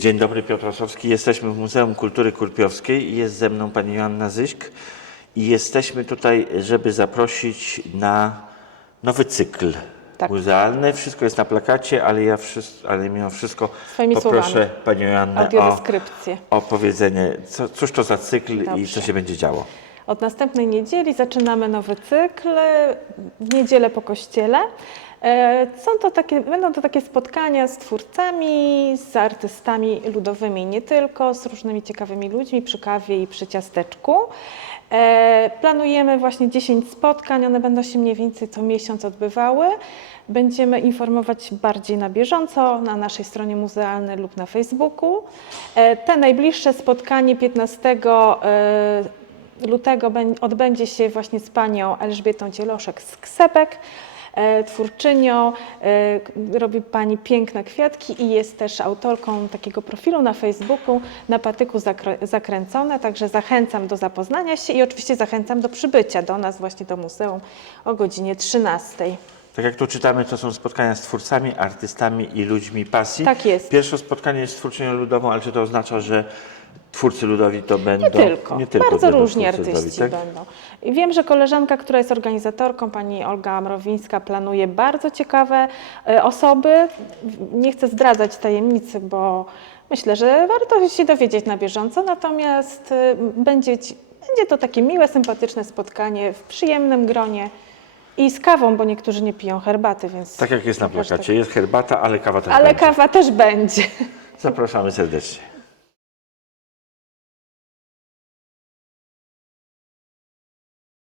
Dzień dobry, Piotr Osowski. Jesteśmy w Muzeum Kultury Kurpiowskiej i jest ze mną pani Joanna Zyśk. I jesteśmy tutaj, żeby zaprosić na nowy cykl Tak. muzealny. Wszystko jest na plakacie, ale ja wszystko, ale mimo wszystko Swoimi poproszę słowami. panią Joannę o, o powiedzenie, co, cóż to za cykl i co Dobrze. się będzie działo. Od następnej niedzieli zaczynamy nowy cykl niedzielę po kościele. E, Są to takie, będą to takie spotkania z twórcami, z artystami ludowymi, nie tylko, z różnymi ciekawymi ludźmi przy kawie i przy ciasteczku. E, Planujemy właśnie 10 spotkań, one będą się mniej więcej co miesiąc odbywały. Będziemy informować bardziej na bieżąco na naszej stronie muzealnej lub na Facebooku. E, Te najbliższe spotkanie 15 e, lutego bę- odbędzie się właśnie z panią Elżbietą Dzieloszek z Ksepek, e, twórczynią. e, Robi pani piękne kwiatki i jest też autorką takiego profilu na Facebooku na patyku zakrę- zakręcone, także zachęcam do zapoznania się i oczywiście zachęcam do przybycia do nas właśnie do muzeum o godzinie 13. Tak jak tu czytamy, to są spotkania z twórcami, artystami i ludźmi pasji. Tak jest. Pierwsze spotkanie jest z twórczynią ludową, ale czy to oznacza, że twórcy ludowi to będą... Nie tylko. Bardzo będą różni twórcy artyści ludowi, tak? będą. I wiem, że koleżanka, która jest organizatorką, pani Olga Mrowińska, planuje bardzo ciekawe e, osoby. Nie chcę zdradzać tajemnicy, bo myślę, że warto się dowiedzieć na bieżąco. Natomiast e, będzie, ci- będzie to takie miłe, sympatyczne spotkanie w przyjemnym gronie i z kawą, bo niektórzy nie piją herbaty, więc. Tak jak jest na plakacie. Jest herbata, ale kawa też Ale będzie. kawa też będzie. Zapraszamy serdecznie.